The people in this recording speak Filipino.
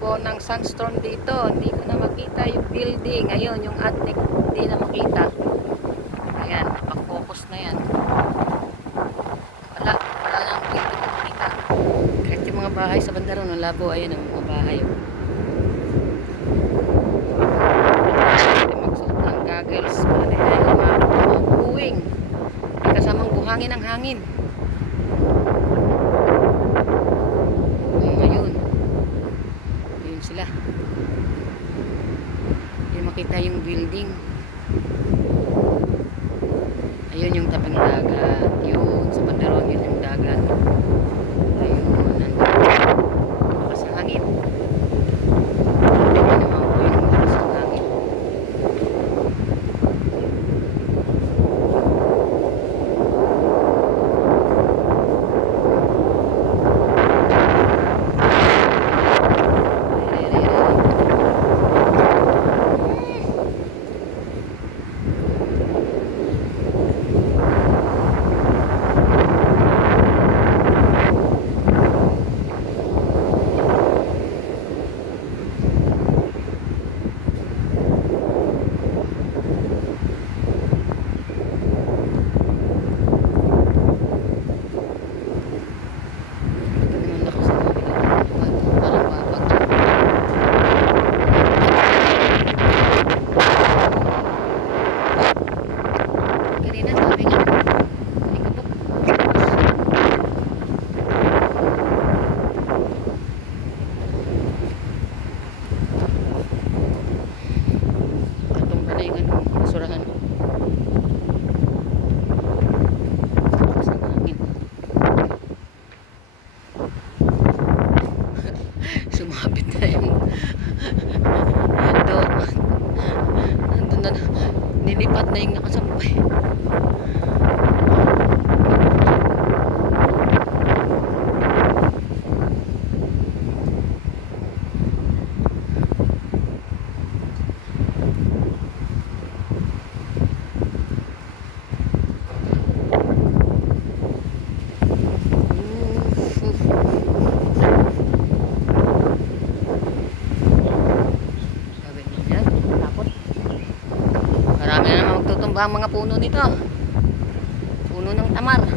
ako ng sunstorm dito. Hindi ko na makita yung building. Ayun, yung attic, hindi na makita. Ayan, napag-focus na yan. Wala na ang building na makita. Kahit yung mga bahay sa banda ron, labo, ayun ang mga bahay. Magsuot ng goggles para di tayo mabuwing. Kasamang buhangin ang hangin. Ayun. Ayun sila. Hindi makita yung building. Ayun yung tabing dagat. Yun, sa bandaron yun yung dagat. Ayun, nandun. Lakas ng hangin. Ayun naman po yung lakas ng hangin. Basurahan. Sumabit na yung doon. Nandun na, nilipat na yung nakasampay. Marami na naman magtutumba ang mga puno nito. Puno ng tamar.